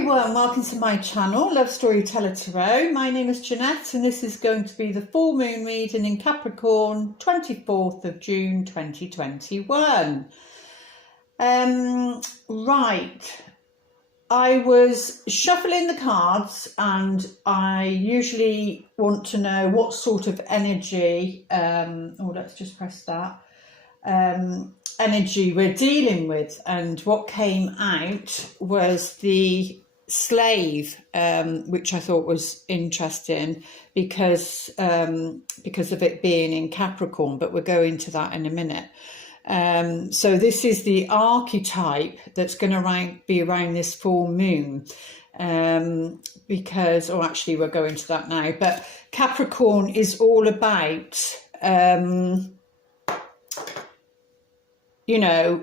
everyone, welcome to my channel, Love Storyteller Tarot. My name is Jeanette and this is going to be the full moon reading in Capricorn, 24th of June 2021. Right, I was shuffling the cards and I usually want to know what sort of energy, let's just press that, energy we're dealing with, and what came out was the slave, which I thought was interesting because of it being in Capricorn, but we'll go into that in a minute. So this is the archetype that's going to be around this full moon, actually we'll go into that now, but Capricorn is all about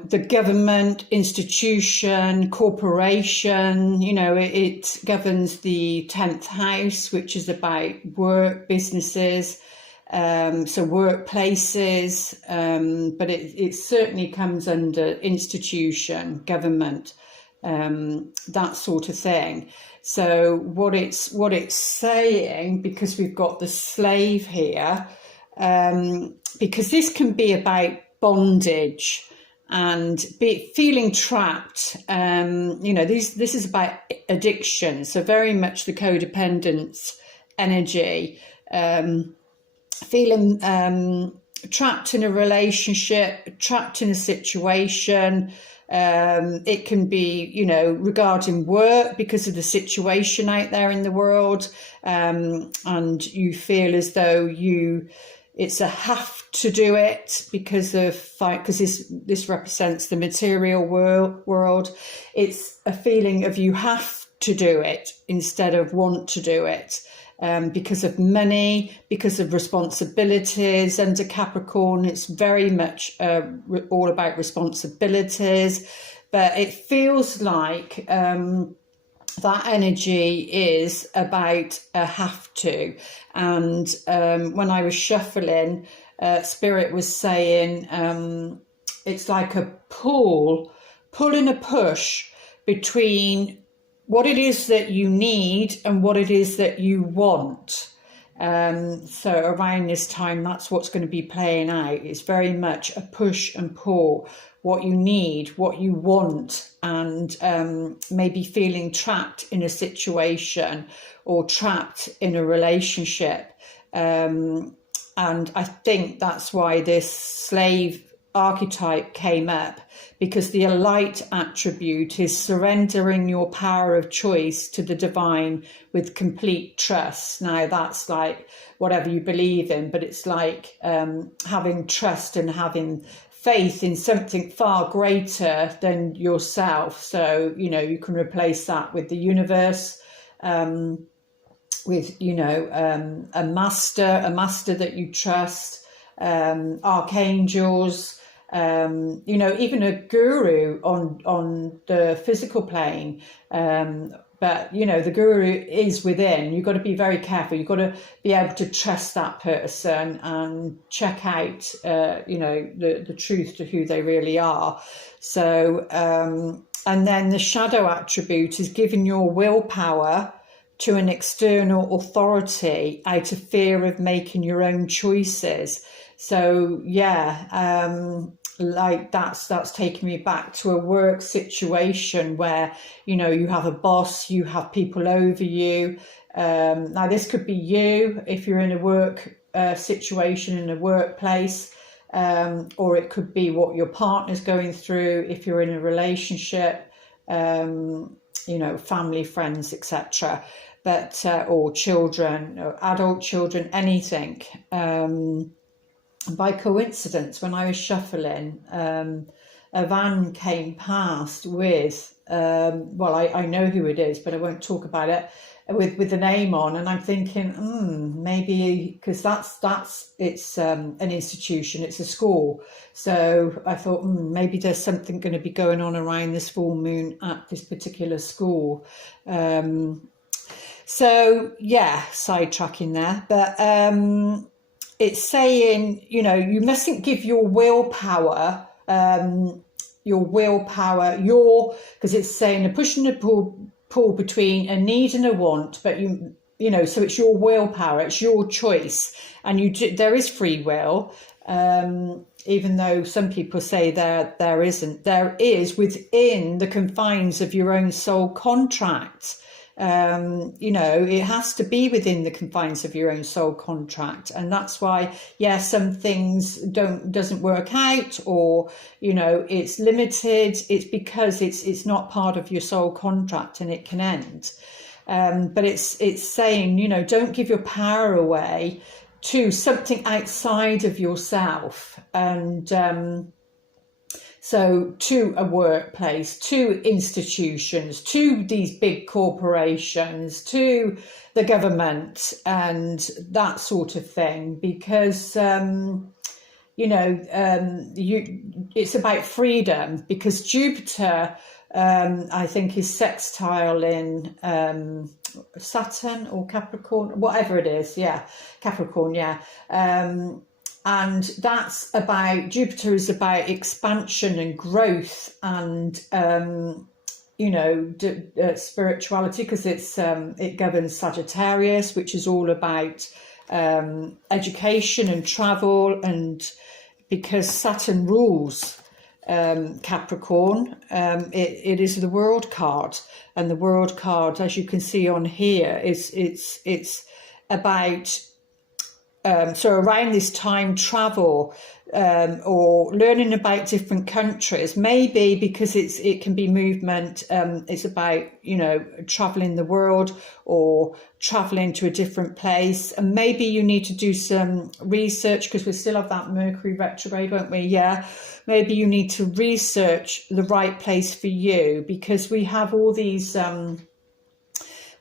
the government, institution, corporation. It governs the 10th house, which is about work, businesses, so workplaces, but it certainly comes under institution, government, that sort of thing. So what it's saying, because we've got the slave here, because this can be about bondage and feeling trapped. This is about addiction, so very much the codependence energy, feeling trapped in a relationship, trapped in a situation. It can be, regarding work because of the situation out there in the world, and you feel as though it's a have to do it because this represents the material world. It's a feeling of you have to do it instead of want to do it, because of money, because of responsibilities. Under Capricorn, it's very much all about responsibilities, but it feels like that energy is about a have to. And when I was shuffling, Spirit was saying it's like a pull and a push between what it is that you need and what it is that you want. So around this time, that's what's going to be playing out. It's very much a push and pull, what you need, what you want, and maybe feeling trapped in a situation or trapped in a relationship. And I think that's why this slave archetype came up, because the light attribute is surrendering your power of choice to the divine with complete trust. Now that's like whatever you believe in, but it's like having trust and having faith in something far greater than yourself. So, you can replace that with the universe, with, a master that you trust, archangels, even a guru on the physical plane. But, the guru is within. You've got to be very careful. You've got to be able to trust that person and check out, the truth to who they really are. So, and then the shadow attribute is giving your willpower to an external authority out of fear of making your own choices. So, like that's taking me back to a work situation where, you have a boss, you have people over you. Now this could be you if you're in a work situation in a workplace, or it could be what your partner's going through if you're in a relationship, family, friends, etc. But or children, or adult children, anything. By coincidence, when I was shuffling, a van came past with, I know who it is, but I won't talk about it, with the name on, and I'm thinking, maybe, because it's an institution, it's a school. So I thought, maybe there's something going to be going on around this full moon at this particular school. So yeah, sidetracking there, but it's saying, you mustn't give your willpower, because it's saying a push and a pull pull between a need and a want, but you know, so it's your willpower, it's your choice, and there is free will. Even though some people say there isn't, there is within the confines of your own soul contract. You know, it has to be within the confines of your own soul contract, and that's why, yeah, some things doesn't work out, or you know, it's limited. It's because it's not part of your soul contract, and it can end. But it's saying, you know, don't give your power away to something outside of yourself, and so to a workplace, to institutions, to these big corporations, to the government, and that sort of thing, because you know, it's about freedom, because Jupiter, I think, is sextile in Saturn or Capricorn, whatever it is. Yeah, Capricorn. Yeah. And that's about, Jupiter is about expansion and growth, and you know, spirituality, because it governs Sagittarius, which is all about education and travel, and because Saturn rules Capricorn, it is the World card, and the World card, as you can see on here, it's about so around this time, travel, or learning about different countries, maybe because it can be movement. It's about, you know, traveling the world or traveling to a different place, and maybe you need to do some research, because we still have that Mercury retrograde, won't we? Yeah, maybe you need to research the right place for you, because we have all these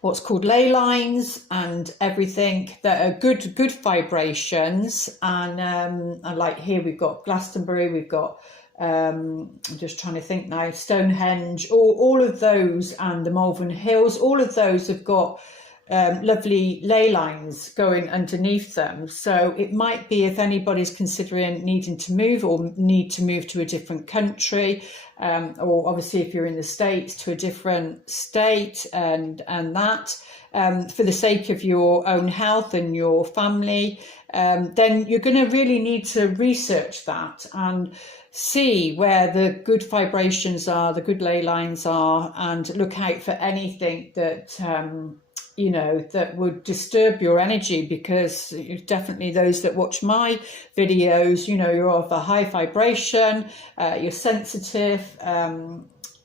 what's called ley lines and everything that are good vibrations, and like here we've got Glastonbury, we've got I'm just trying to think now, Stonehenge, all of those, and the Malvern Hills, all of those have got lovely ley lines going underneath them. So it might be, if anybody's considering needing to move, or need to move to a different country, or obviously if you're in the States, to a different state, and that for the sake of your own health and your family, then you're going to really need to research that and see where the good vibrations are, the good ley lines are, and look out for anything that you know, that would disturb your energy, because definitely those that watch my videos, you know, you're of a high vibration, you're sensitive,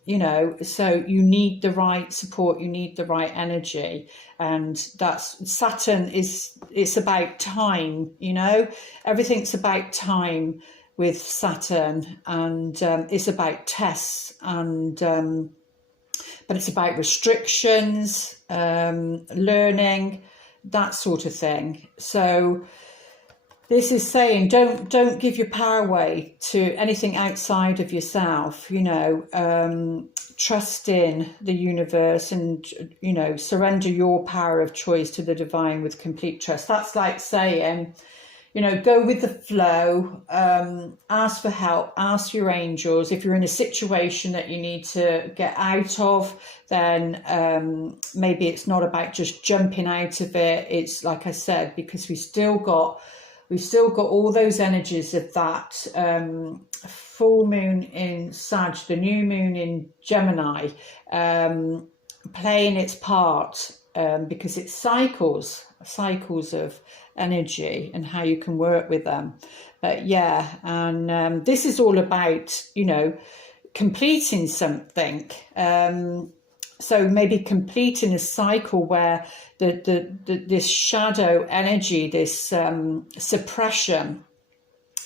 you know, so you need the right support, you need the right energy. And that's Saturn it's about time, you know, everything's about time with Saturn, and it's about tests, and but it's about restrictions, learning, that sort of thing. So this is saying, don't give your power away to anything outside of yourself, you know, trust in the universe, and, you know, surrender your power of choice to the divine with complete trust. That's like saying, you know, go with the flow, ask for help, ask your angels. If you're in a situation that you need to get out of, then maybe it's not about just jumping out of it. It's like I said, because we've still got all those energies of that full moon in Sag, the new moon in Gemini, playing its part, because it's cycles of energy and how you can work with them. But yeah, and this is all about, you know, completing something. So maybe completing a cycle where this shadow energy, this suppression.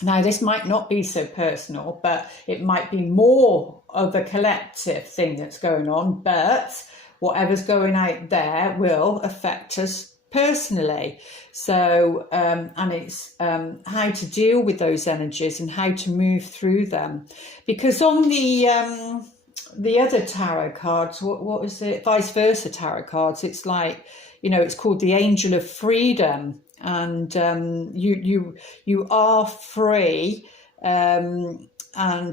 Now, this might not be so personal, but it might be more of a collective thing that's going on. But whatever's going out there will affect us personally. So, and it's how to deal with those energies and how to move through them. Because on the other tarot cards, what was it? Vice versa tarot cards. It's like, you know, it's called the Angel of Freedom, and you are free, and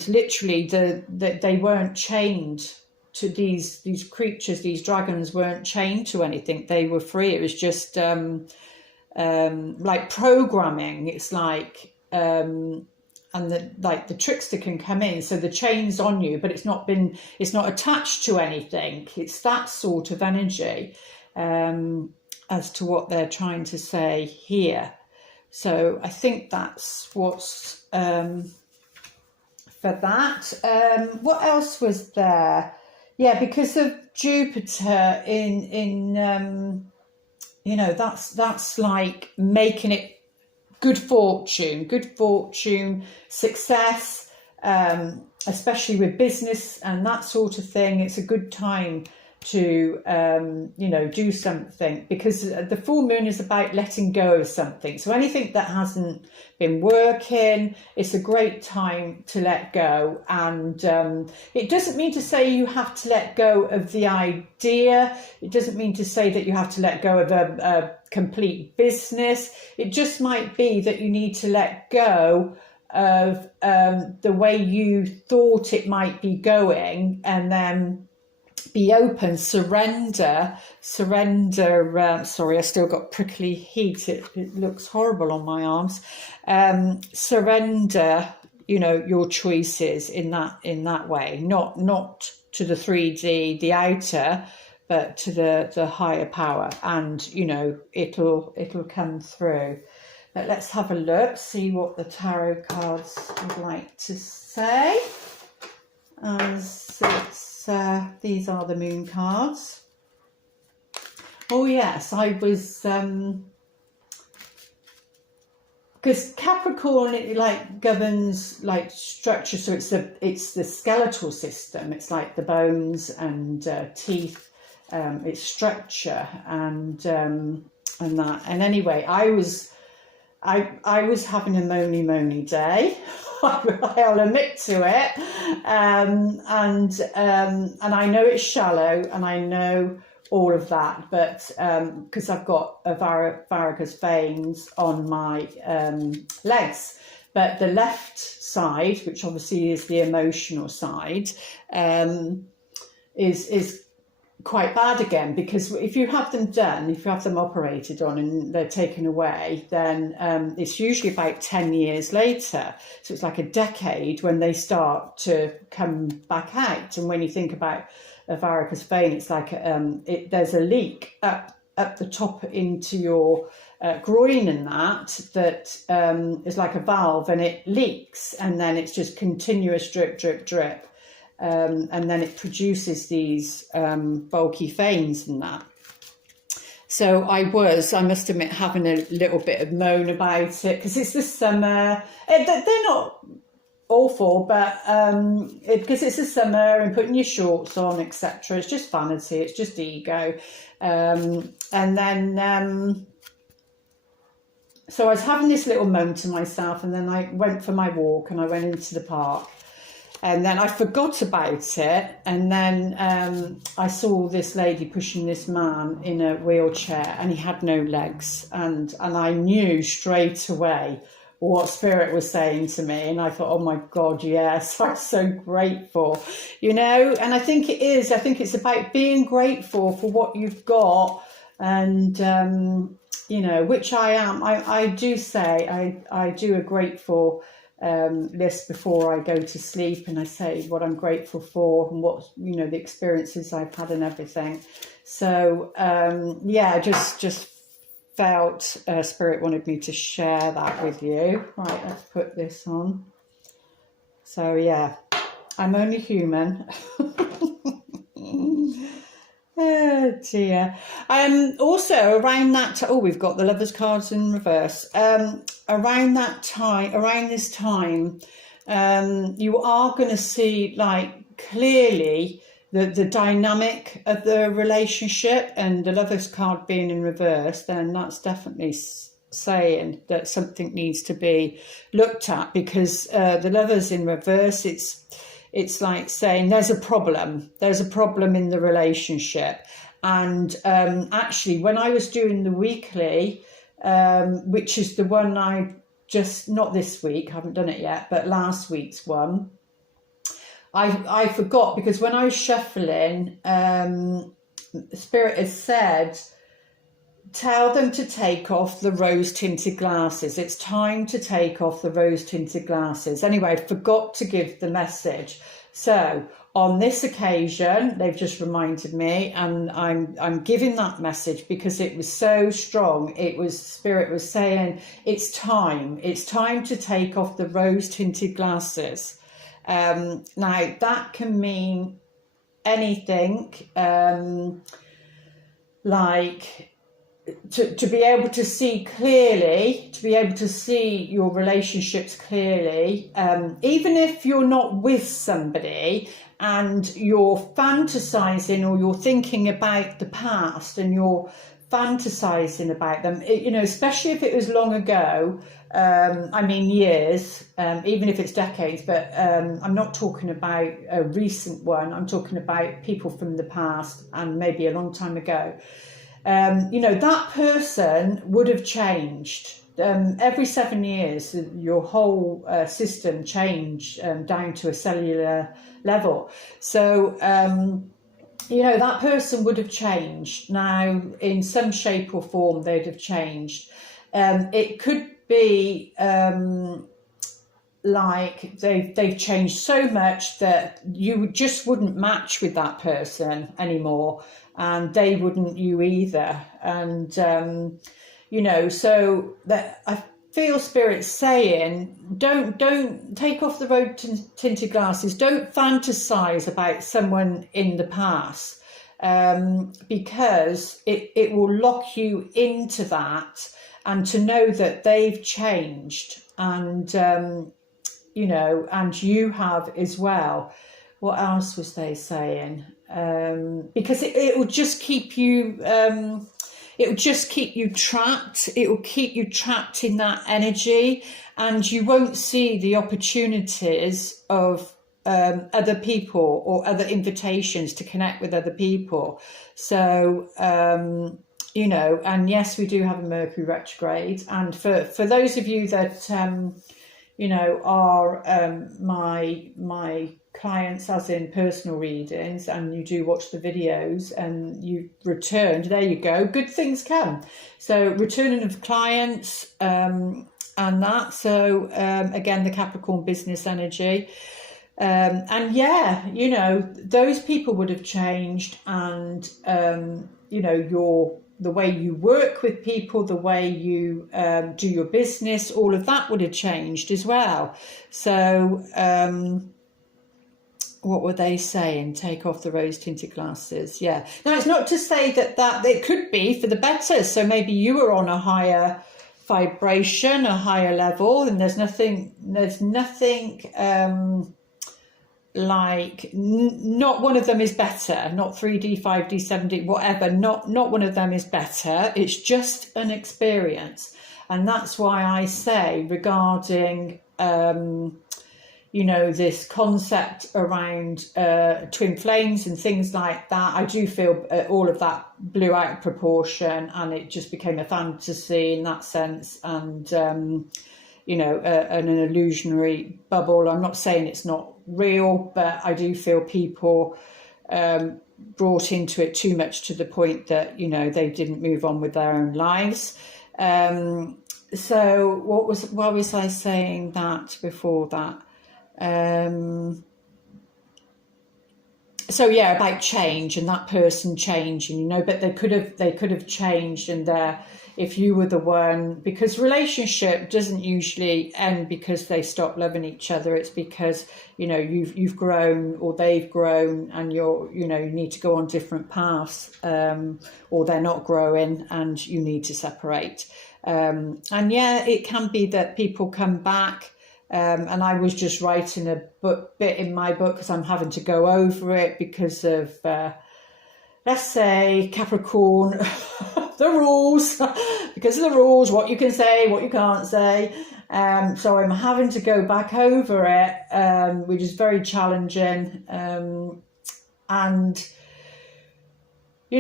literally they weren't chained to these creatures, these dragons weren't chained to anything. They were free. It was just like programming. It's like and the trickster can come in, so the chain's on you, but it's not attached to anything. It's that sort of energy, as to what they're trying to say here. So I think that's what's for that. What else was there? Yeah, because of Jupiter in that's like making it good fortune, success, especially with business and that sort of thing. It's a good time to do something, because the full moon is about letting go of something. So anything that hasn't been working, it's a great time to let go. And it doesn't mean to say you have to let go of the idea. It doesn't mean to say that you have to let go of a complete business. It just might be that you need to let go of the way you thought it might be going, and then be open, surrender. Sorry, I still got prickly heat. It looks horrible on my arms. Surrender, your choices in that way, not to the 3D, the outer, but to the higher power, and it'll come through. But let's have a look, see what the tarot cards would like to say. As these are the moon cards. Oh yes, I was because Capricorn, it like governs like structure, so it's the skeletal system. It's like the bones and teeth. It's structure and that. And anyway, I was having a moany day. I'll admit to it, and I know it's shallow, and I know all of that, but because I've got a varicose veins on my legs, but the left side, which obviously is the emotional side, is quite bad again, because if you have them done, if you have them operated on and they're taken away, then it's usually about 10 years later. So it's like a decade when they start to come back out. And when you think about a varicose vein, it's like there's a leak up the top into your groin, and that is like a valve, and it leaks, and then it's just continuous drip, drip, drip. And then it produces these bulky veins and that. So I must admit, having a little bit of moan about it, because it's the summer. They're not awful, but because it's the summer and putting your shorts on, etc. It's just vanity, it's just ego. And then, so I was having this little moan to myself, and then I went for my walk and I went into the park. And then I forgot about it, and then I saw this lady pushing this man in a wheelchair, and he had no legs, and I knew straight away what Spirit was saying to me, and I thought, oh my God, yes, I'm so grateful, and I think it is. I think it's about being grateful for what you've got, and which I am. I do say I do a grateful list before I go to sleep, and I say what I'm grateful for and what the experiences I've had and everything. So just felt Spirit wanted me to share that with you. Right, let's put this on. So yeah, I'm only human. Oh dear. Also around that we've got the Lovers cards in reverse. Around this time, you are going to see like clearly the dynamic of the relationship, and the Lovers card being in reverse, then that's definitely saying that something needs to be looked at, because the Lovers in reverse, it's like saying there's a problem in the relationship. And actually, when I was doing the weekly, which is the one I just, not this week, I haven't done it yet, but last week's one, I forgot, because when I was shuffling, Spirit has said, tell them to take off the rose-tinted glasses. It's time to take off the rose-tinted glasses. Anyway, I forgot to give the message. So on this occasion, they've just reminded me, and I'm giving that message because it was so strong. It was, Spirit was saying, it's time to take off the rose-tinted glasses. Now that can mean anything, like to be able to see clearly, to be able to see your relationships clearly, even if you're not with somebody and you're fantasizing or you're thinking about the past and you're fantasizing about them, especially if it was long ago, I mean years, even if it's decades, but I'm not talking about a recent one, I'm talking about people from the past and maybe a long time ago. That person would have changed. Every 7 years, your whole system changed down to a cellular level. So, that person would have changed. Now, in some shape or form, they'd have changed. It could be like they've changed so much that you just wouldn't match with that person anymore, and they wouldn't you either. And so that I feel Spirit saying, don't take off the rose-tinted glasses, don't fantasize about someone in the past, because it will lock you into that, and to know that they've changed, and and you have as well. What else was they saying? Because it will just keep you, it will just keep you trapped. It will keep you trapped in that energy, and you won't see the opportunities of other people or other invitations to connect with other people. So, and yes, we do have a Mercury retrograde. And for those of you that, are my clients, as in personal readings, and you do watch the videos and you returned, there you go, good things come. So returning of clients, and that. So again, the Capricorn business energy. And yeah, those people would have changed, and the way you work with people, the way you do your business, all of that would have changed as well. So what were they saying? Take off the rose-tinted glasses. Yeah. Now, it's not to say that it could be for the better. So maybe you were on a higher vibration, a higher level, and there's nothing like, not one of them is better, not 3D, 5D, 7D, whatever, not one of them is better. It's just an experience. And that's why I say, regarding this concept around twin flames and things like that, I do feel all of that blew out of proportion, and it just became a fantasy in that sense, and an illusionary bubble. I'm not saying it's not real, but I do feel people brought into it too much, to the point that they didn't move on with their own lives. So why was I saying that before that? So yeah, about change and that person changing, but they could have changed, and if you were the one, because relationship doesn't usually end because they stop loving each other. It's because you've grown, or they've grown, and you need to go on different paths, or they're not growing and you need to separate. And yeah, it can be that people come back. And I was just writing a bit in my book, because I'm having to go over it because of, let's say, Capricorn, the rules, because of the rules, what you can say, what you can't say. So I'm having to go back over it, which is very challenging. And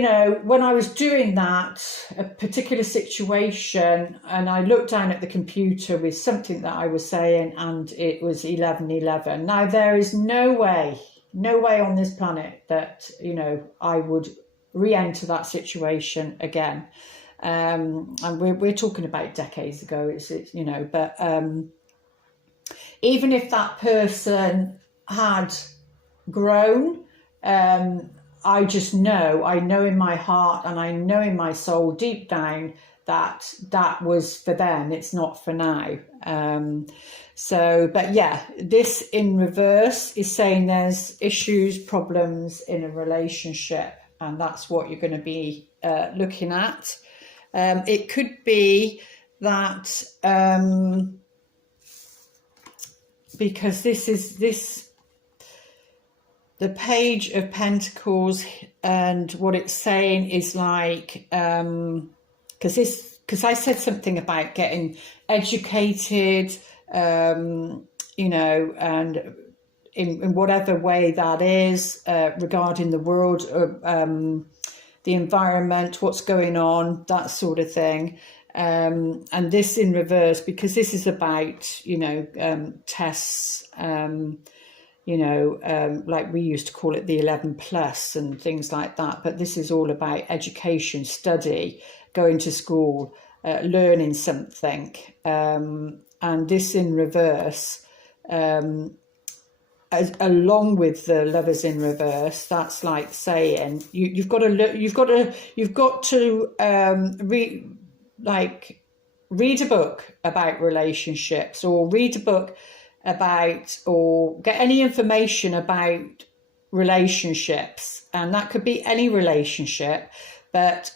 when I was doing that, a particular situation, and I looked down at the computer with something that I was saying, and it was 11:11. Now, there is no way on this planet that, I would re-enter that situation again. And we're talking about decades ago, but even if that person had grown, I know in my heart and I know in my soul deep down that was for them. It's not for now. But yeah, this in reverse is saying there's issues, problems in a relationship, and that's what you're going to be looking at. It could be that because the Page of Pentacles, and what it's saying is like, because I said something about getting educated, and in whatever way that is, regarding the world, the environment, what's going on, that sort of thing. And this in reverse, because this is about, tests, like we used to call it the 11 plus and things like that. But this is all about education, study, going to school, learning something. And this in reverse, along with the Lovers in reverse, that's like saying you've got to read a book about relationships, or read a book about, or get any information about relationships, and that could be any relationship, but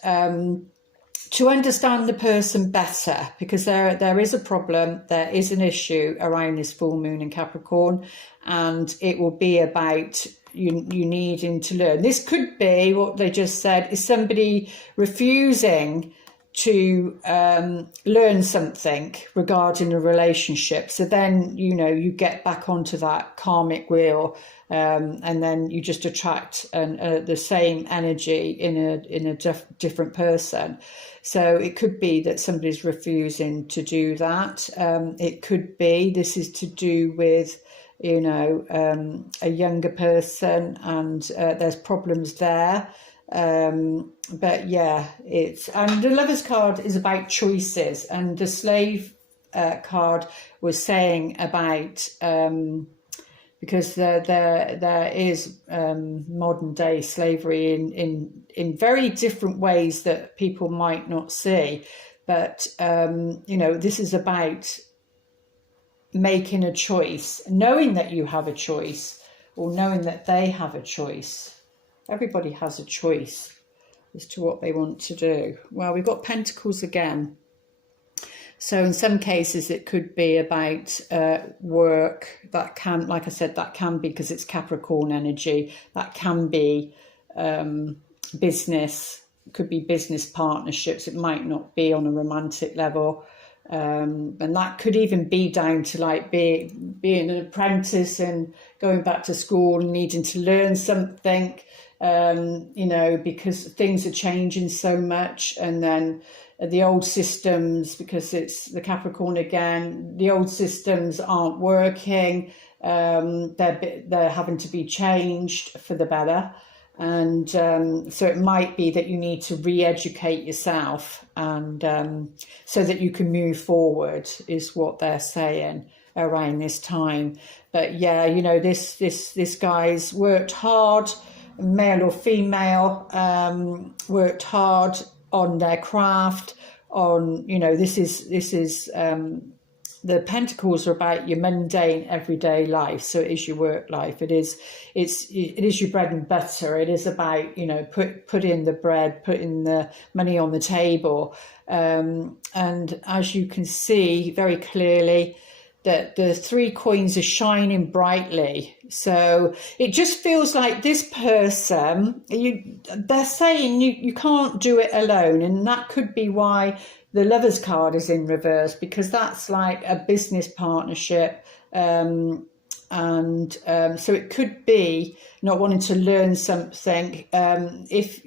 to understand the person better, because there is a problem, there is an issue around this full moon in Capricorn, and it will be about you needing to learn. This could be what they just said, is somebody refusing to learn something regarding a relationship. So then, you get back onto that karmic wheel, and then you just attract the same energy in a different person. So it could be that somebody's refusing to do that. It could be this is to do with, a younger person, and there's problems there. But yeah, and the Lovers card is about choices, and the Slave card was saying about because there is modern day slavery in very different ways that people might not see, but this is about making a choice, knowing that you have a choice, or knowing that they have a choice. Everybody has a choice as to what they want to do. Well, we've got Pentacles again. So in some cases, it could be about work. That can, like I said, that can be, because it's Capricorn energy, that can be business. It could be business partnerships. It might not be on a romantic level. And that could even be down to like being an apprentice and going back to school and needing to learn something, because things are changing so much. And then the old systems, because it's the Capricorn again, the old systems aren't working. They're having to be changed for the better. And so it might be that you need to re-educate yourself, and so that you can move forward, is what they're saying around this time. But yeah, this guy's worked hard, male or female, worked hard on their craft, on, this is the Pentacles are about your mundane everyday life. So it is your work life. It is your bread and butter. It is about, putting the bread, putting the money on the table. And as you can see very clearly, that the 3 coins are shining brightly. So it just feels like this person, they're saying you can't do it alone. And that could be why the Lovers card is in reverse, because that's like a business partnership, And so it could be not wanting to learn something. If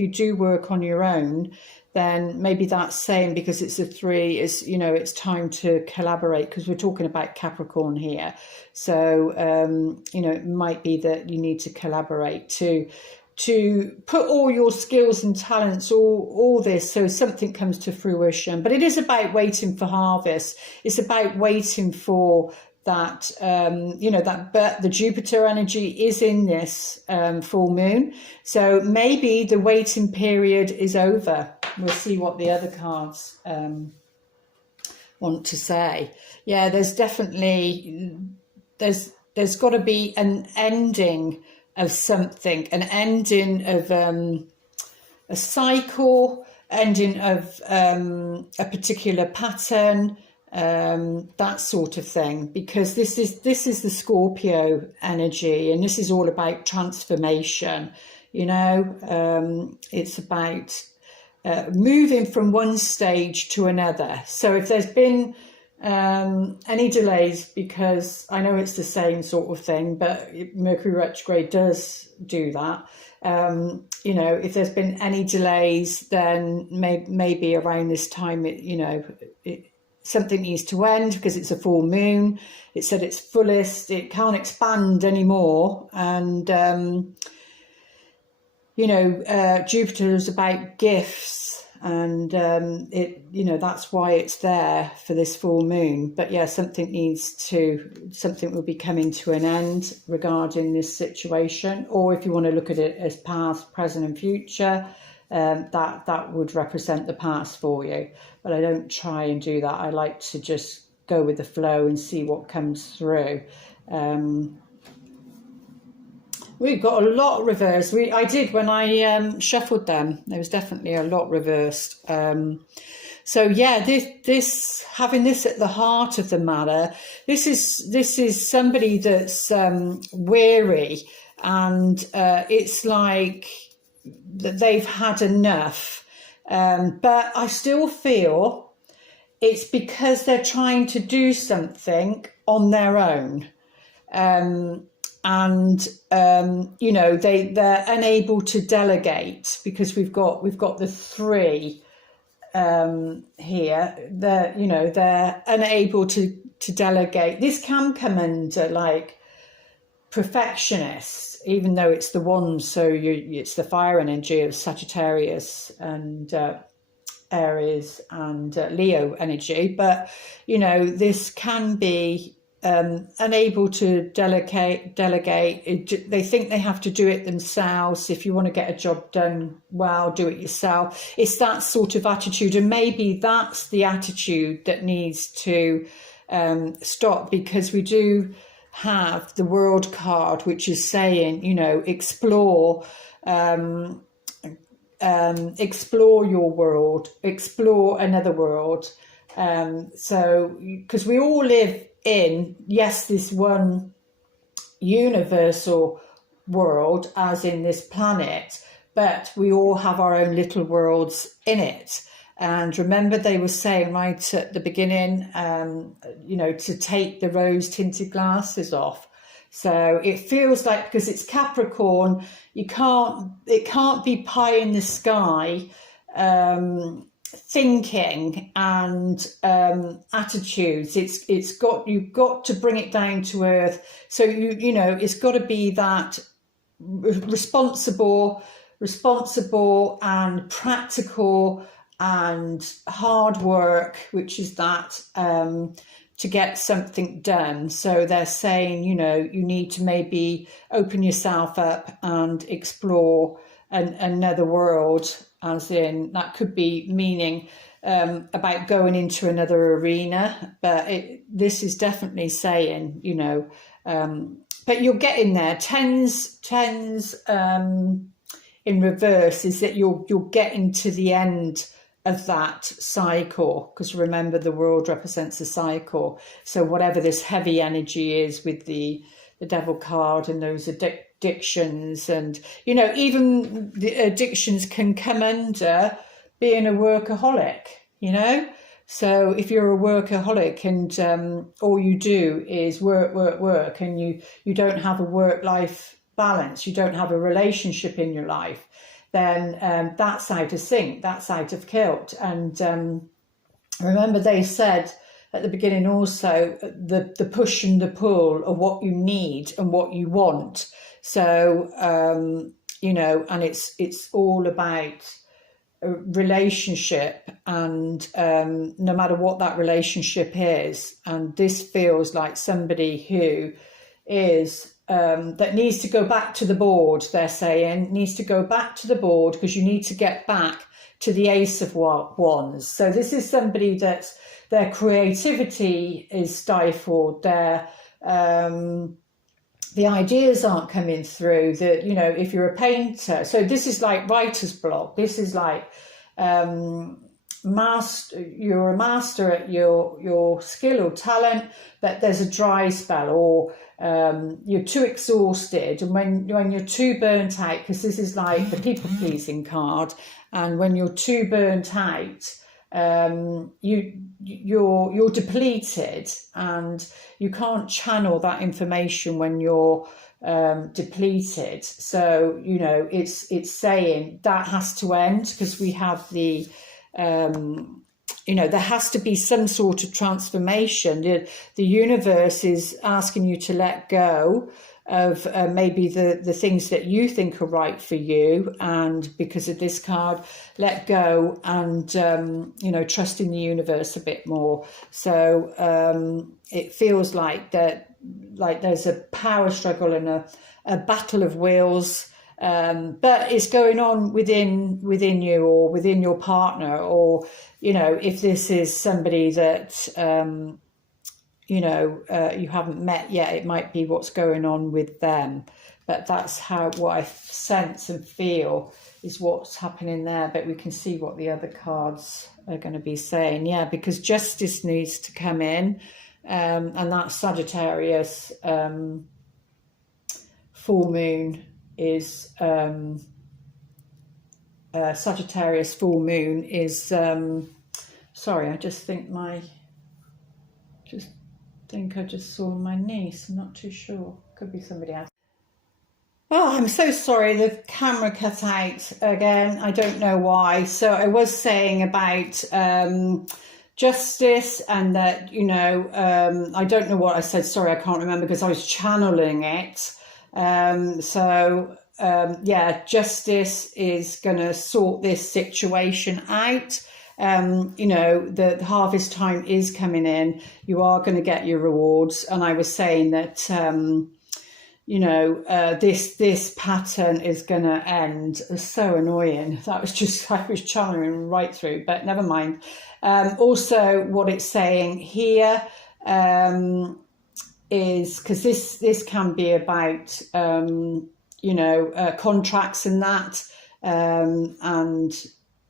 you do work on your own, then maybe that's saying, because it's a 3, is it's time to collaborate, because we're talking about Capricorn here. So it might be that you need to collaborate to put all your skills and talents, all this, so something comes to fruition. But it is about waiting for harvest. It's about waiting for that, but the Jupiter energy is in this full moon. So maybe the waiting period is over. We'll see what the other cards want to say. Yeah, there's definitely, there's got to be an ending of something, an ending of a cycle, ending of a particular pattern, that sort of thing, because this is the Scorpio energy, and this is all about transformation. It's about moving from one stage to another. So if there's been any delays, because I know it's the same sort of thing, but Mercury retrograde does do that. If there's been any delays, then maybe around this time, something needs to end, because it's a full moon. It's at its fullest. It can't expand anymore. And, Jupiter is about gifts, and that's why it's there for this full moon. But yeah, something will be coming to an end regarding this situation. Or if you want to look at it as past, present and future, that would represent the past for you. But I don't try and do that. I like to just go with the flow and see what comes through. We've got a lot reversed. I did when I shuffled them. There was definitely a lot reversed. So yeah, this having this at the heart of the matter. This is somebody that's weary, and it's like that they've had enough. But I still feel it's because they're trying to do something on their own. They're unable to delegate, because we've got the 3 here. They're unable to delegate. This can come under like perfectionist, even though it's the one. So it's the fire energy of Sagittarius and Aries and Leo energy. But this can be unable to delegate. They think they have to do it themselves. If you want to get a job done well, do it yourself. It's that sort of attitude, and maybe that's the attitude that needs to stop, because we do have the World card, which is saying, explore your world, explore another world. So because we all live in, yes, this one universal world, as in this planet, but we all have our own little worlds in it. And remember, they were saying right at the beginning, to take the rose tinted glasses off. So it feels like, because it's Capricorn, it can't be pie in the sky thinking and attitudes. You've got to bring it down to earth. So it's got to be that responsible and practical and hard work, which is that to get something done. So they're saying, you need to maybe open yourself up and explore another world, as in that could be meaning about going into another arena. But this is definitely saying, but you're getting there. Tens in reverse is that you're getting to the end of that cycle, because remember, the world represents a cycle. So whatever this heavy energy is with the devil card and those addictions, and even the addictions can come under being a workaholic, So if you're a workaholic and all you do is work, and you don't have a work-life balance, you don't have a relationship in your life, then that's out of sync, that's out of kilt. And remember they said at the beginning also, the push and the pull of what you need and what you want. So, you know, and it's all about a relationship, and no matter what that relationship is. And this feels like somebody who is that needs to go back to the board, they're saying, needs to go back to the board, because you need to get back to the Ace of Wands. So this is somebody that their creativity is stifled, their the ideas aren't coming through. That, you know, if you're a painter, so this is like writer's block. This is like you're a master at your skill or talent, but there's a dry spell, or you're too exhausted, and when you're too burnt out, because this is like the people pleasing card, and when you're too burnt out, you're depleted, and you can't channel that information when you're depleted. So, you know, it's saying that has to end, because we have the you know, there has to be some sort of transformation. The universe is asking you to let go of maybe the things that you think are right for you, and because of this card, let go and you know, trust in the universe a bit more. So it feels like that, like there's a power struggle and a battle of wills, but it's going on within you, or within your partner, or, you know, if this is somebody that you know, you haven't met yet, it might be what's going on with them. But that's what I sense and feel is what's happening there. But we can see what the other cards are going to be saying. Yeah, because justice needs to come in, and that Sagittarius full moon is Sagittarius full moon is sorry, I just think I just saw my niece. I'm not too sure. Could be somebody else. Oh, I'm so sorry. The camera cut out again. I don't know why. So I was saying about justice, and that, you know, I don't know what I said. Sorry, I can't remember, because I was channeling it. Yeah, justice is going to sort this situation out. You know, the harvest time is coming in. You are going to get your rewards. And I was saying that, you know, this pattern is going to end. It's so annoying. That was just, I was channeling right through, but never mind. Also, what it's saying here is, because this can be about, you know, contracts and that, and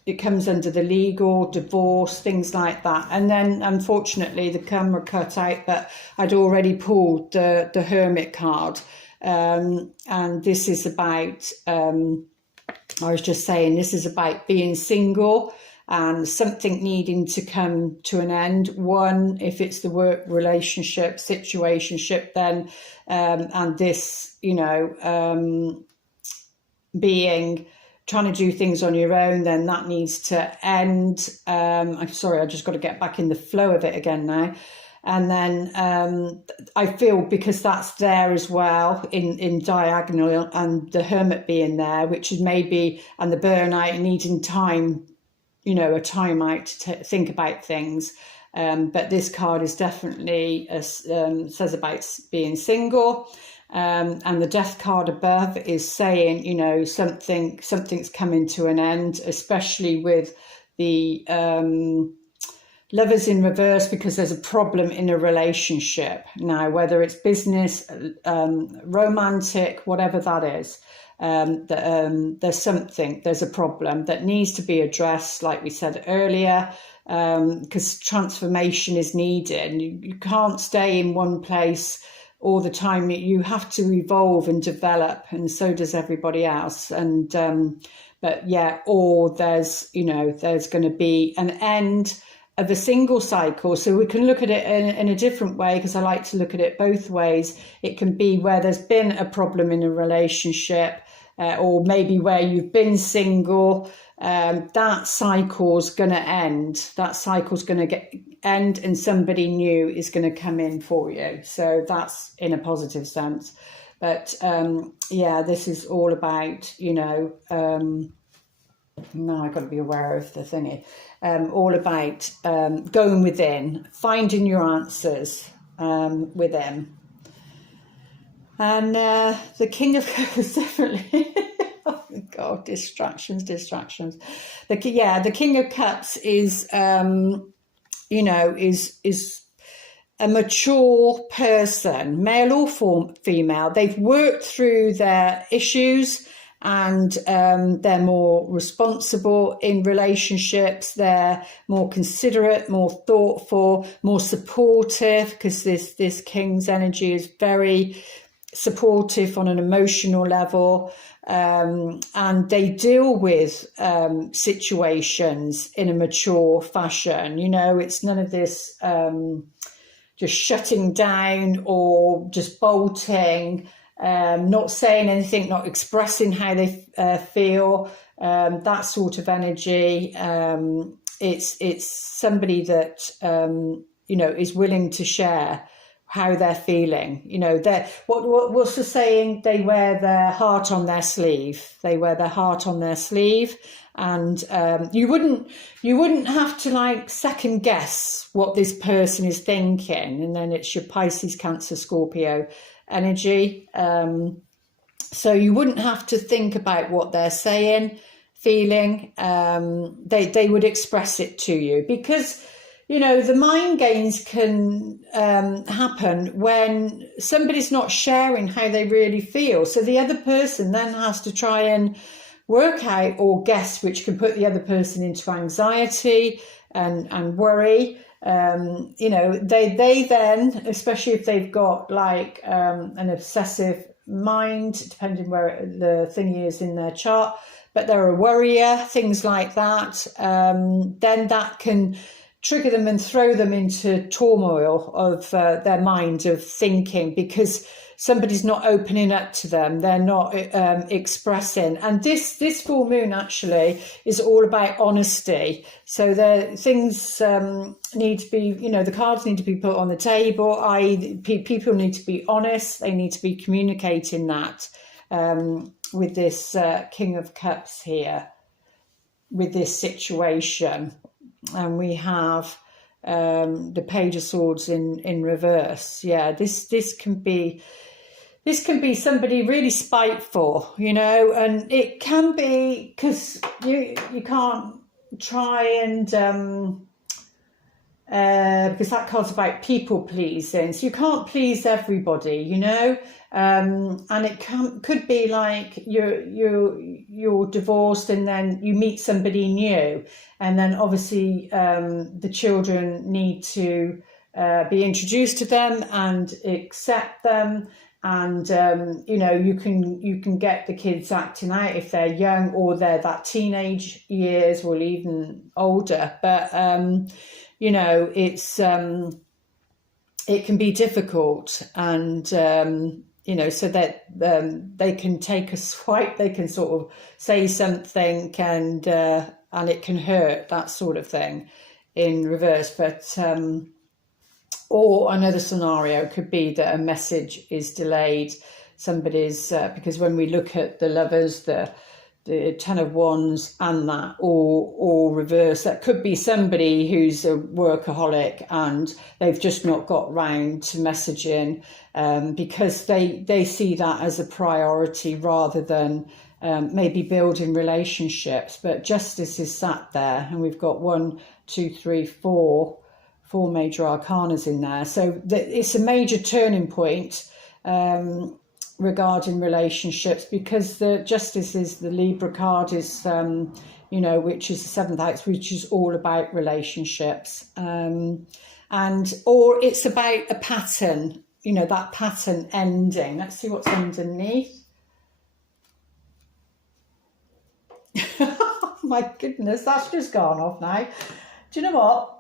it comes under the legal, divorce, things like that. And then, unfortunately, the camera cut out, but I'd already pulled the Hermit card. And this is about, I was just saying, this is about being single and something needing to come to an end. One, if it's the work relationship, situationship, then, and this, you know, trying to do things on your own, then that needs to end. I'm sorry, I just got to get back in the flow of it again now. And then I feel, because that's there as well in diagonal, and the Hermit being there, which is maybe, and the burnout, needing time, you know, a time out to think about things. But this card is definitely, says about being single. And the Death card above is saying, you know, something's coming to an end, especially with the Lovers in reverse, because there's a problem in a relationship now, whether it's business, romantic, whatever that is. There's a problem that needs to be addressed, like we said earlier, because transformation is needed. You can't stay in one place all the time. You have to evolve and develop, and so does everybody else. And but yeah, or there's going to be an end, of a single cycle. So we can look at it in a different way, because I like to look at it both ways. It can be where there's been a problem in a relationship, or maybe where you've been single. That cycle's going to end. That cycle's going to end, and somebody new is going to come in for you. So that's in a positive sense. But yeah, this is all about, you know, now I've got to be aware of the thingy. All about going within, finding your answers within. And the King of Cups definitely. Oh God, distractions. The King of Cups is, you know, is a mature person, male or female. They've worked through their issues, and they're more responsible in relationships. They're more considerate, more thoughtful, more supportive, because this King's energy is very supportive on an emotional level, and they deal with situations in a mature fashion. You know, it's none of this just shutting down or just bolting, not saying anything, not expressing how they feel, that sort of energy. It's somebody that you know, is willing to share how they're feeling. You know, what's the saying? They wear their heart on their sleeve. They wear their heart on their sleeve. And you wouldn't have to like second guess what this person is thinking. And then it's your Pisces, Cancer, Scorpio energy. So you wouldn't have to think about what they're saying, feeling. They would express it to you, because, you know, the mind games can happen when somebody's not sharing how they really feel. So the other person then has to try and work out or guess, which can put the other person into anxiety and worry. You know, they then, especially if they've got like an obsessive mind, depending where the thing is in their chart, but they're a worrier, things like that, then that can trigger them and throw them into turmoil of their mind, of thinking, because somebody's not opening up to them, they're not expressing. And this full moon actually is all about honesty. So things need to be, you know, the cards need to be put on the table. People need to be honest. They need to be communicating that with this King of Cups here, with this situation. And we have the Page of Swords in reverse. Yeah, this can be somebody really spiteful, you know, and it can be because you can't try and because that card's about people pleasing, so you can't please everybody, you know. And it could be like you're divorced and then you meet somebody new, and then obviously the children need to be introduced to them and accept them, and you know, you can get the kids acting out if they're young or they're that teenage years or even older, but you know, it's it can be difficult, and you know, so that they can take a swipe, they can sort of say something, and it can hurt, that sort of thing in reverse. But or another scenario could be that a message is delayed. Somebody's because when we look at the Lovers, the Ten of Wands and that, or reverse, that could be somebody who's a workaholic and they've just not got round to messaging because they see that as a priority rather than maybe building relationships. But Justice is sat there, and we've got 1, 2, 3, 4 major arcanas in there. So it's a major turning point regarding relationships, because the Justice is the Libra card, is you know, which is the 7th house, which is all about relationships, and or it's about a pattern, you know, that pattern ending. Let's see what's underneath. Oh my goodness, that's just gone off now. Do you know what?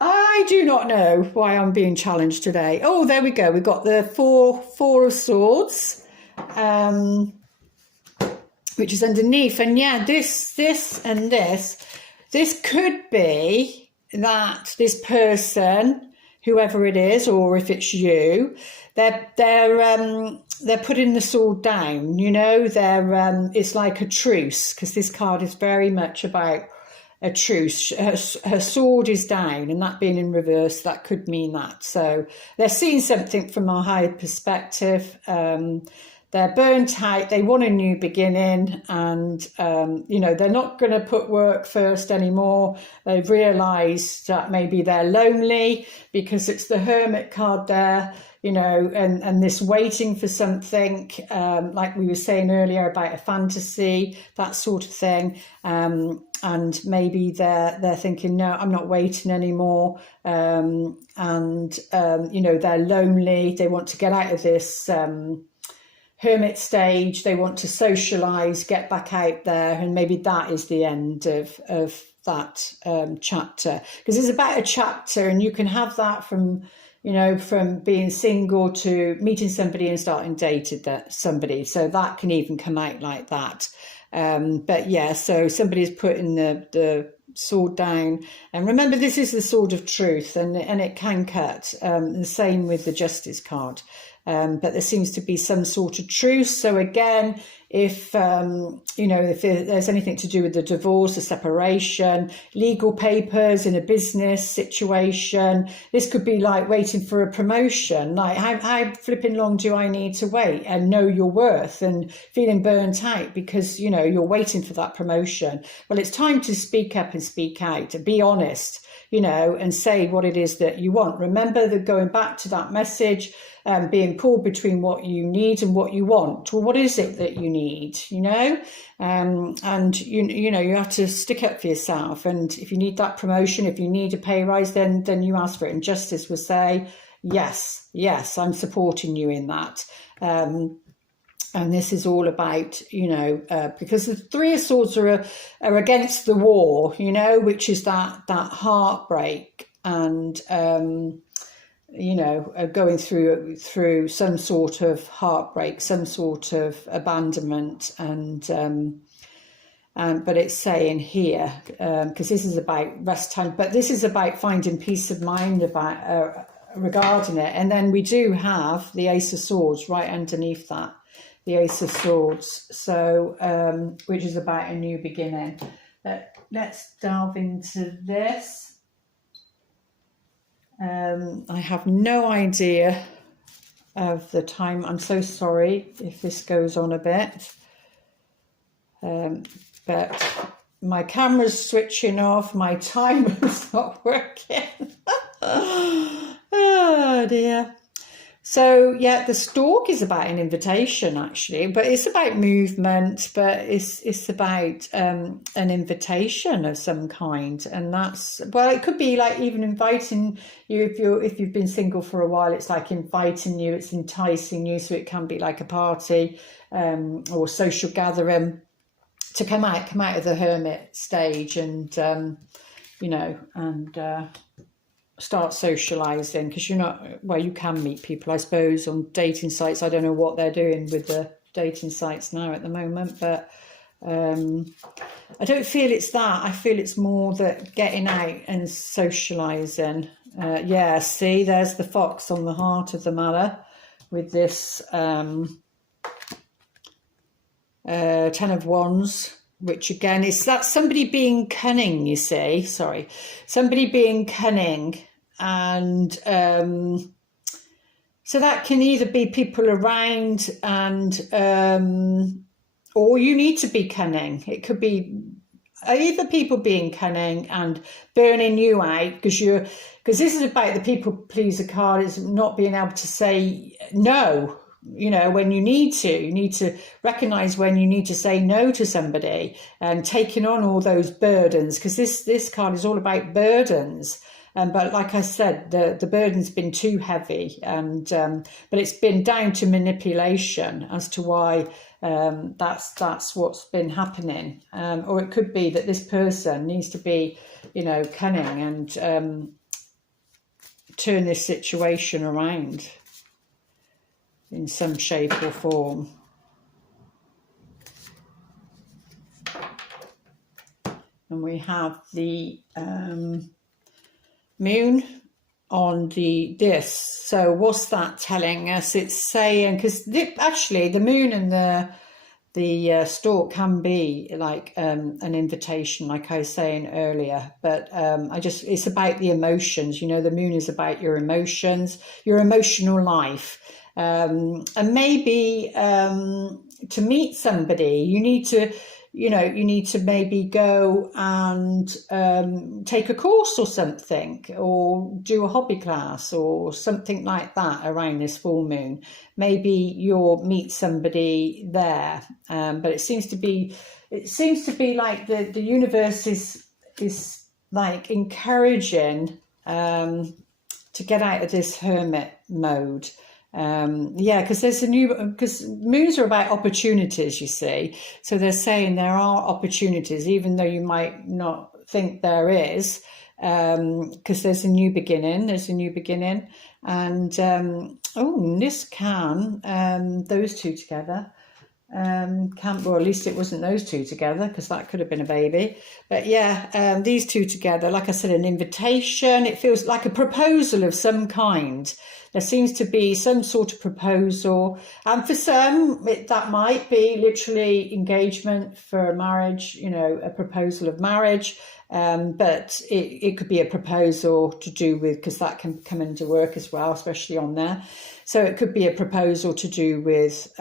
I do not know why I'm being challenged today. Oh, there we go. We've got the four of swords, which is underneath. And yeah, this and this could be that this person, whoever it is, or if it's you, they're putting the sword down. You know, it's like a truce, because this card is very much about a truce. Her sword is down, and that being in reverse, that could mean that. So they're seeing something from a higher perspective. They're burnt out, they want a new beginning, and you know, they're not going to put work first anymore. They've realised that maybe they're lonely, because it's the Hermit card there, you know, and this waiting for something, like we were saying earlier about a fantasy, that sort of thing. And maybe they're thinking, no, I'm not waiting anymore. You know, they're lonely. They want to get out of this hermit stage. They want to socialize, get back out there, and maybe that is the end of that chapter, because it's about a chapter, and you can have that from, you know, from being single to meeting somebody and starting dating somebody. So that can even come out like that. But yeah, so somebody's putting the sword down, and remember, this is the sword of truth, and it can cut. The same with the Justice card. But there seems to be some sort of truce. So again, if you know, if there's anything to do with the divorce, the separation, legal papers in a business situation, this could be like waiting for a promotion. Like, how flipping long do I need to wait, and know your worth, and feeling burnt out because, you know, you're waiting for that promotion. Well, it's time to speak up and speak out, and be honest, you know, and say what it is that you want. Remember that, going back to that message, being pulled between what you need and what you want. Well, what is it that you need, you know? And you know, you have to stick up for yourself. And if you need that promotion, if you need a pay rise, then you ask for it. And Justice will say, yes, I'm supporting you in that. And this is all about, you know, because the Three of Swords are against the war, you know, which is that heartbreak, and you know, going through some sort of heartbreak, some sort of abandonment, and but it's saying here, because this is about rest time, but this is about finding peace of mind about regarding it. And then we do have the Ace of Swords right underneath that, the Ace of Swords, so which is about a new beginning. Let's delve into this. I have no idea of the time. I'm so sorry if this goes on a bit, but my camera's switching off, my timer's not working. Oh dear. So yeah, the stork is about an invitation, actually, but it's about movement, but it's about an invitation of some kind. And that's, well, it could be like even inviting you, if you've been single for a while, it's like inviting you, it's enticing you. So it can be like a party or social gathering to come out of the hermit stage, and you know, and start socializing, because you're not, well, you can meet people, I suppose, on dating sites. I don't know what they're doing with the dating sites now at the moment, but I don't feel it's that. I feel it's more that getting out and socializing. Yeah, see, there's the fox on the heart of the matter with this Ten of Wands, which again is that somebody being cunning, you see, somebody being cunning. And so that can either be people around, and or you need to be cunning. It could be either people being cunning and burning you out, because this is about the people pleaser card, is not being able to say no. You know, when you need to recognize when you need to say no to somebody, and taking on all those burdens, because this card is all about burdens. But like I said, the burden's been too heavy, and but it's been down to manipulation as to why that's what's been happening. Or it could be that this person needs to be, you know, cunning, and turn this situation around in some shape or form. And we have the moon on the disc. So what's that telling us? It's saying, because actually the moon and the stalk can be like an invitation, like I was saying earlier, but it's about the emotions. You know, the moon is about your emotions, your emotional life. And maybe to meet somebody, you need to maybe go and take a course or something, or do a hobby class or something like that around this full moon. Maybe you'll meet somebody there, but it seems to be like the universe is like encouraging to get out of this hermit mode. Because moons are about opportunities, you see. So they're saying there are opportunities, even though you might not think there is, because there's a new beginning. And this those two together. Well, at least it wasn't those two together, because that could have been a baby. But yeah, these two together, like I said, an invitation. It feels like a proposal of some kind. There seems to be some sort of proposal, and for some that might be literally engagement for marriage, you know, a proposal of marriage. But it could be a proposal to do with, because that can come into work as well, especially on there. So it could be a proposal to do with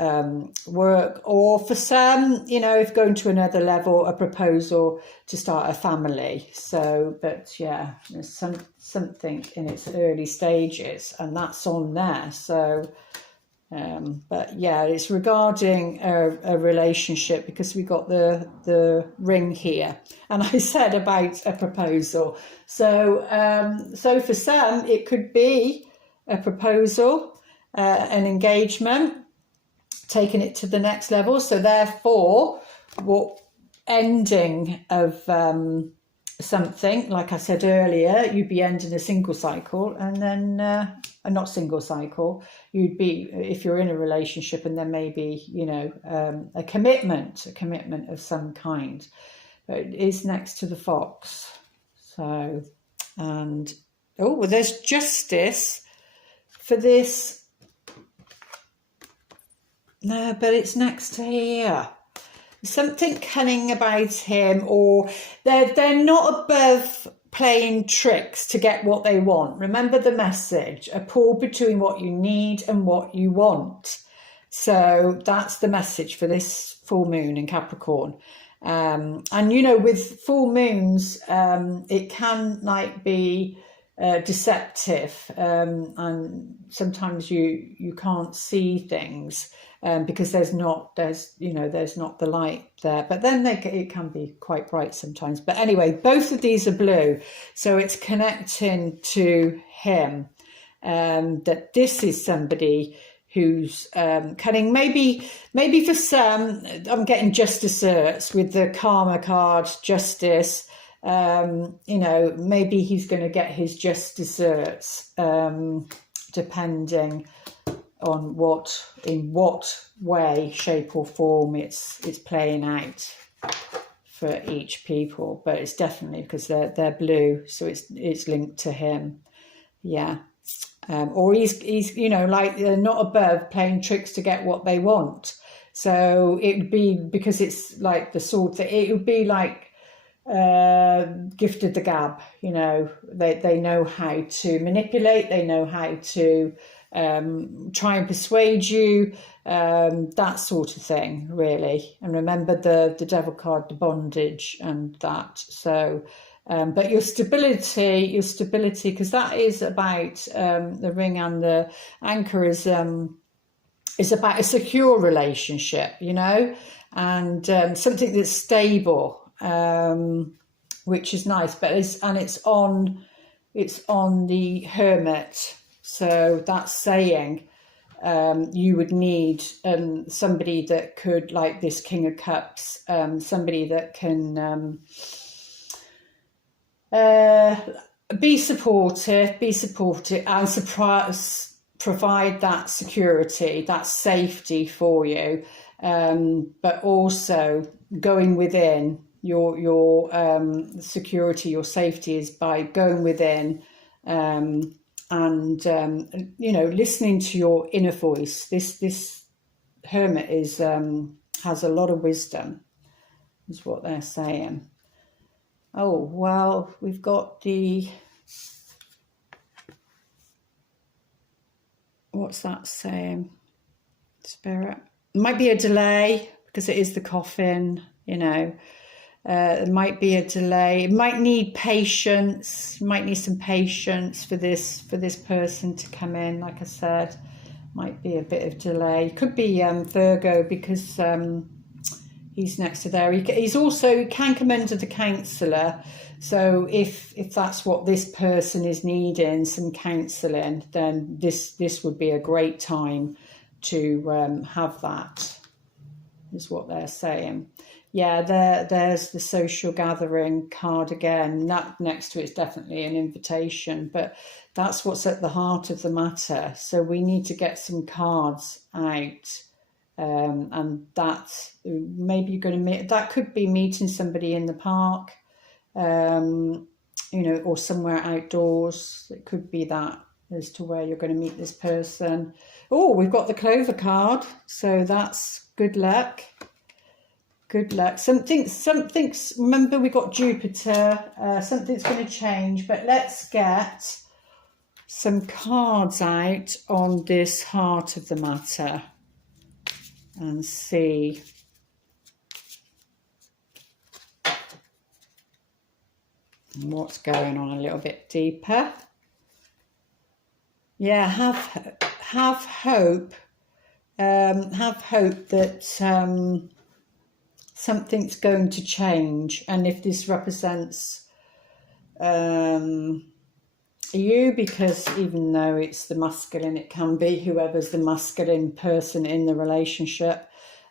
work, or for some, you know, if going to another level, a proposal to start a family. So, but yeah, there's something in its early stages, and that's on there. So, but yeah, it's regarding a relationship, because we got the ring here, and I said about a proposal. So, so for some, it could be a proposal. An engagement, taking it to the next level. So therefore, what ending of something, like I said earlier, you'd be ending a single cycle, and then not single cycle, you'd be, if you're in a relationship, and then maybe, you know, a commitment of some kind. But it is next to the fox. So, and there's justice for this. No, but it's next to here. Something cunning about him, or they're not above playing tricks to get what they want. Remember the message, a pull between what you need and what you want. So that's the message for this full moon in Capricorn. And you know, with full moons, it can like be deceptive, and sometimes you can't see things because there's not the light there, but then it can be quite bright sometimes. But anyway, both of these are blue, so it's connecting to him, that this is somebody who's cunning. Maybe for some, I'm getting just asserts with the karma card, justice. You know, maybe he's going to get his just desserts, depending on in what way, shape or form it's playing out for each people. But it's definitely because they're blue, so it's linked to him. Yeah. Or he's you know, like they're not above playing tricks to get what they want. So it would be, because it's like the sword thing, it would be like gifted the gab, you know, they know how to manipulate, they know how to try and persuade you, that sort of thing, really. And remember the devil card, the bondage and that. So but your stability, because that is about the ring, and the anchor is about a secure relationship, you know, and something that's stable, which is nice. But it's on the Hermit, so that's saying you would need somebody that could, like this King of Cups, somebody that can be supportive, and provide that security, that safety for you, but also going within. Your security, your safety is by going within, and you know, listening to your inner voice. This hermit is has a lot of wisdom, is what they're saying. Oh, well, we've got the, what's that saying, Spirit? It might be a delay because it is the coffin, you know. It might be a delay. It might need patience. You might need some patience for this person to come in. Like I said, might be a bit of delay. Could be Virgo, because he's next to there. He's also, he can come under the counsellor. So if that's what this person is needing, some counselling, then this would be a great time to have that, is what they're saying. Yeah, there's the social gathering card again. That next to it's definitely an invitation, but that's what's at the heart of the matter. So we need to get some cards out, and that maybe you're going to meet. That could be meeting somebody in the park, you know, or somewhere outdoors. It could be that as to where you're going to meet this person. Oh, we've got the Clover card, so that's good luck. Good luck. Something's, remember we got Jupiter, something's going to change, but let's get some cards out on this heart of the matter and see. What's going on a little bit deeper. Yeah, have hope. Have hope that something's going to change, and if this represents you, because even though it's the masculine, it can be whoever's the masculine person in the relationship,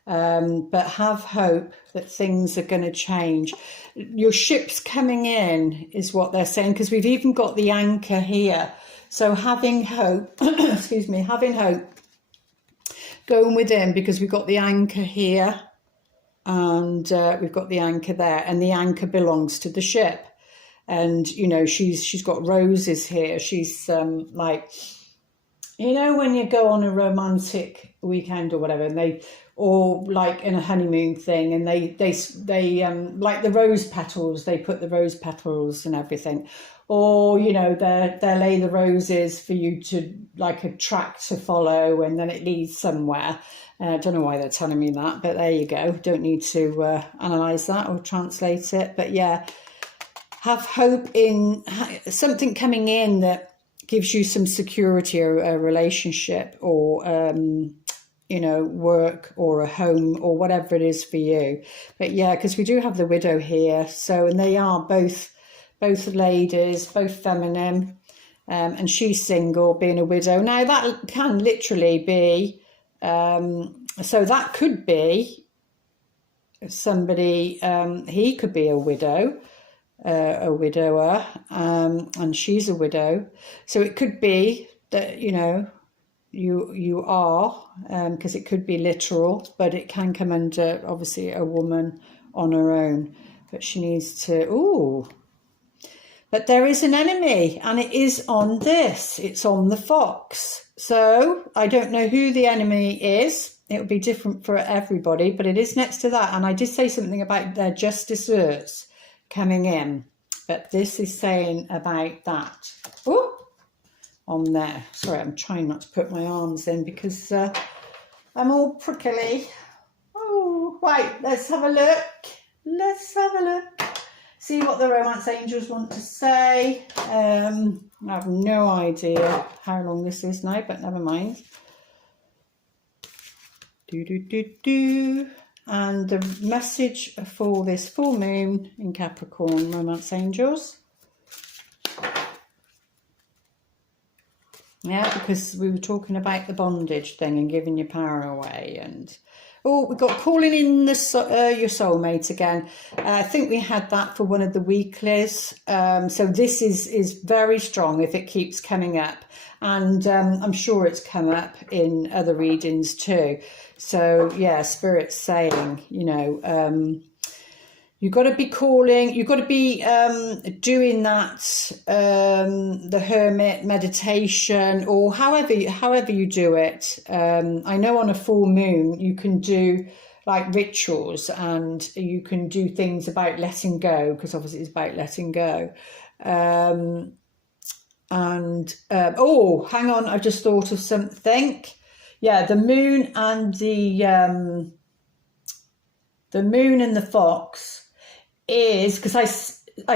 but have hope that things are going to change. Your ship's coming in is what they're saying, because we've even got the anchor here. So having hope, excuse me, having hope, going within, because we've got the anchor here, and we've got the anchor there, and the anchor belongs to the ship. And you know, she's got roses here. She's like, you know, when you go on a romantic weekend or whatever, and they, or like in a honeymoon thing, and they like the rose petals, they put the rose petals and everything, or you know, they lay the roses for you to, like, a track to follow, and then it leads somewhere. I don't know why they're telling me that, but there you go. Don't need to analyse that or translate it. But yeah, have hope in something coming in that gives you some security, or a relationship, or you know, work, or a home, or whatever it is for you. But yeah, because we do have the widow here, so, and they are both ladies, both feminine, and she's single, being a widow. Now that can literally be, so that could be somebody, he could be a widow, a widower, and she's a widow. So it could be that, you know, you are, because it could be literal, but it can come under, obviously, a woman on her own. But she needs to, ooh. But there is an enemy, and it is on this. It's on the fox. So I don't know who the enemy is. It'll be different for everybody, but it is next to that. And I did say something about their just desserts coming in, but this is saying about that. Ooh, on there. Sorry, I'm trying not to put my arms in because I'm all prickly. Oh, right, let's have a look. Let's have a look. See what the romance angels want to say. I have no idea how long this is now, but never mind. And the message for this full moon in Capricorn, romance angels. Yeah, because we were talking about the bondage thing and giving your power away, and Oh, we've got calling in your soulmate again. I think we had that for one of the weeklies. So this is very strong if it keeps coming up. And I'm sure it's come up in other readings too. So yeah, Spirit's saying, you know, you've got to be calling, you've got to be doing that, the hermit meditation, or however you do it. I know on a full moon you can do like rituals, and you can do things about letting go, because obviously it's about letting go. Oh, hang on, I just thought of something. Yeah, the moon and the moon and the fox is, because I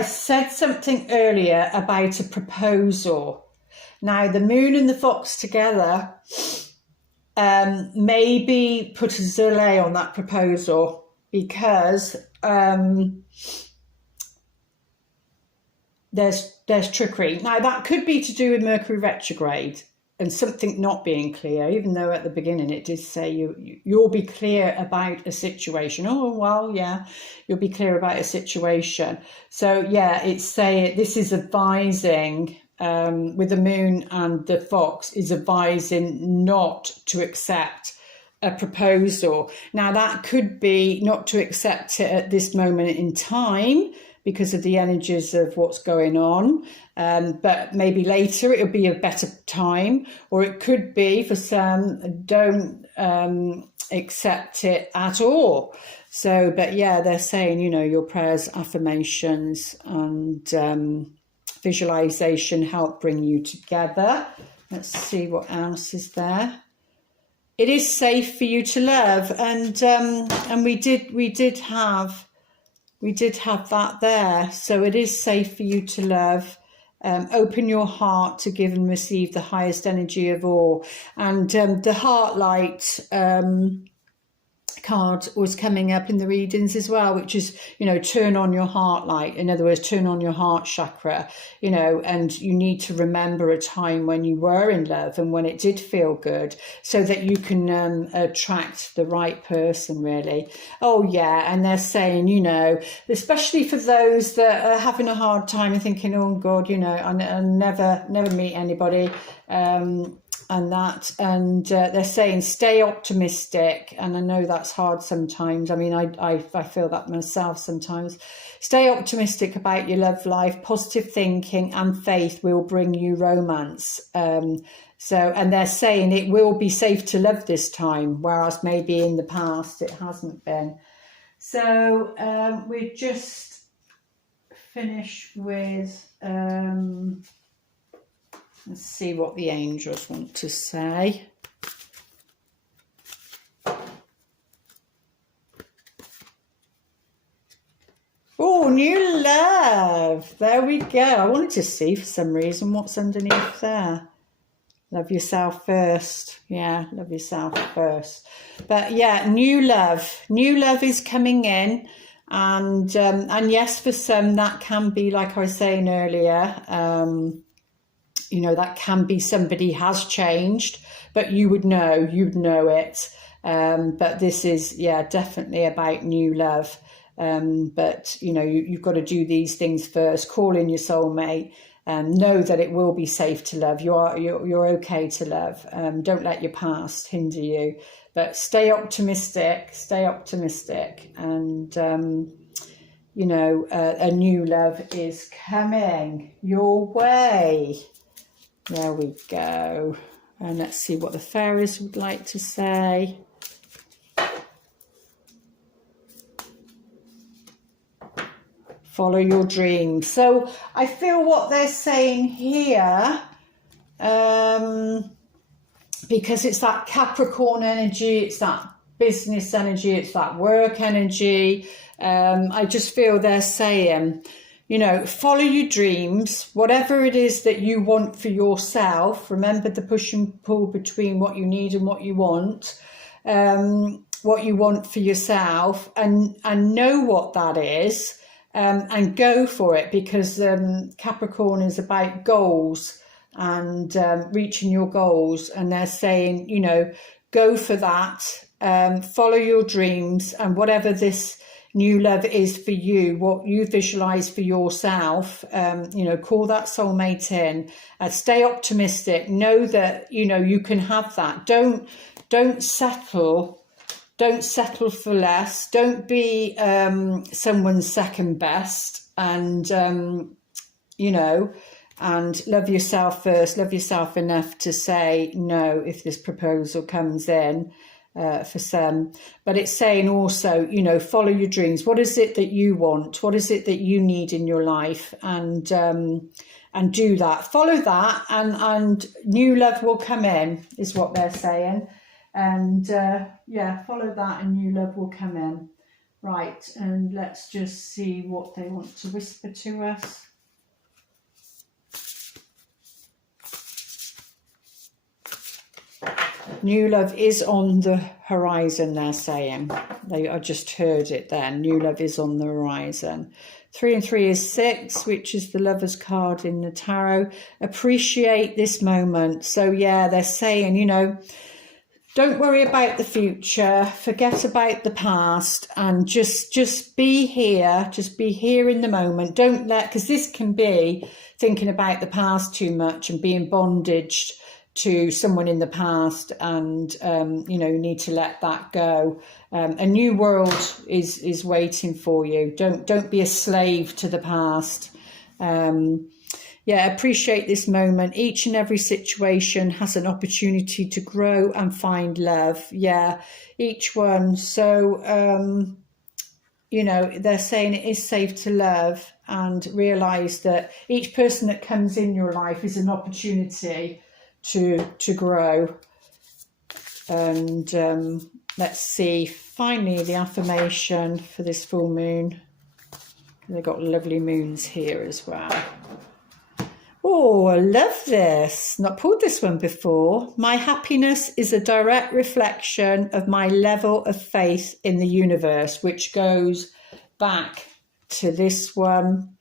said something earlier about a proposal. Now, the moon and the fox together maybe put a delay on that proposal, because there's trickery. Now, that could be to do with Mercury retrograde and something not being clear, even though at the beginning it did say you'll be clear about a situation. Oh, well, yeah, you'll be clear about a situation. So, yeah, it's saying this is advising, with the moon and the fox, is advising not to accept a proposal. Now, that could be not to accept it at this moment in time, because of the energies of what's going on, but maybe later it'll be a better time, or it could be for some, don't accept it at all. So, but yeah, they're saying, you know, your prayers, affirmations, and visualization help bring you together. Let's see what else is there. It is safe for you to love, and we did have that there. So it is safe for you to love. Open your heart to give and receive the highest energy of all. And the heart light card was coming up in the readings as well, which is, you know, turn on your heart light. In other words, turn on your heart chakra, you know, and you need to remember a time when you were in love and when it did feel good, so that you can attract the right person, really. Oh yeah, and they're saying, you know, especially for those that are having a hard time and thinking, oh God, you know, I'll never meet anybody, and they're saying stay optimistic, and I know that's hard sometimes. I mean, I feel that myself sometimes. Stay optimistic about your love life. Positive thinking and faith will bring you romance. And they're saying it will be safe to love this time, whereas maybe in the past it hasn't been. So we just finish with let's see what the angels want to say. Oh, new love. There we go. I wanted to see for some reason what's underneath there. Love yourself first. Yeah, love yourself first. But yeah, new love. New love is coming in. And yes, for some that can be, like I was saying earlier, you know, that can be somebody has changed, but you'd know it. But this is, yeah, definitely about new love. But, you know, you've got to do these things first. Call in your soulmate. Know that it will be safe to love. You're okay to love. Don't let your past hinder you. But stay optimistic. And, you know, a new love is coming your way. There we go. And let's see what the fairies would like to say. Follow your dreams. So I feel what they're saying here, because it's that Capricorn energy, it's that business energy, it's that work energy. I just feel they're saying, you know, follow your dreams, whatever it is that you want for yourself. Remember the push and pull between what you need and what you want for yourself, and know what that is, and go for it, because Capricorn is about goals and reaching your goals. And they're saying, you know, go for that, follow your dreams, and whatever this new love is for you, what you visualize for yourself, you know, call that soulmate in, stay optimistic, know that, you know, you can have that. Don't settle for less. Don't be someone's second best, and you know, and love yourself first. Love yourself enough to say no if this proposal comes in. For some, but it's saying also, you know, follow your dreams. What is it that you want? What is it that you need in your life? And do that, follow that, and new love will come in, is what they're saying. And yeah, follow that and new love will come in. Right, and let's just see what they want to whisper to us. New love is on the horizon, they're saying. I just heard it then. New love is on the horizon. 3 and 3 is 6, which is the Lover's card in the tarot. Appreciate this moment. So yeah, they're saying, you know, don't worry about the future, forget about the past, and just be here. Just be here in the moment. Don't let, because this can be thinking about the past too much and being bondaged to someone in the past, and you know, you need to let that go. A new world is waiting for you. Don't be a slave to the past. Yeah, appreciate this moment. Each and every situation has an opportunity to grow and find love. Yeah, each one. So you know, they're saying it is safe to love, and realize that each person that comes in your life is an opportunity to grow. And let's see, finally, the affirmation for this full moon. They've got lovely moons here as well. Oh, I love this. Not pulled this one before. My happiness is a direct reflection of my level of faith in the universe, which goes back to this one.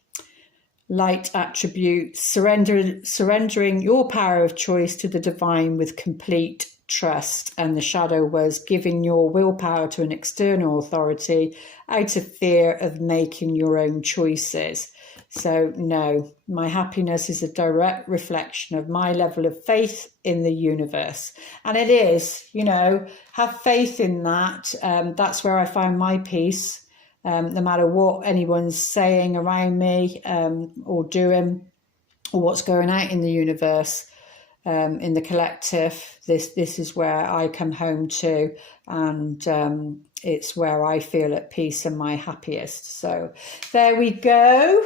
Light attribute, surrendering your power of choice to the divine with complete trust. And the shadow was giving your willpower to an external authority out of fear of making your own choices. So no, my happiness is a direct reflection of my level of faith in the universe. And it is, you know, have faith in that. That's where I find my peace. No matter what anyone's saying around me or doing, or what's going out in the universe, in the collective, this is where I come home to, and it's where I feel at peace and my happiest. So there we go.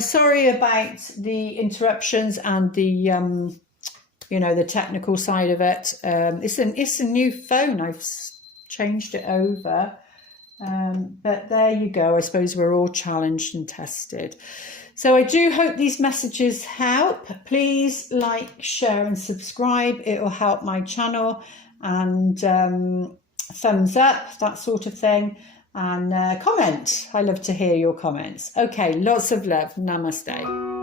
Sorry about the interruptions and the you know, the technical side of it. It's a new phone. I've changed it over. But there you go. I suppose we're all challenged and tested. So I do hope these messages help. Please like, share and subscribe. It will help my channel, and thumbs up, that sort of thing, and comment. I love to hear your comments. Okay, lots of love. Namaste.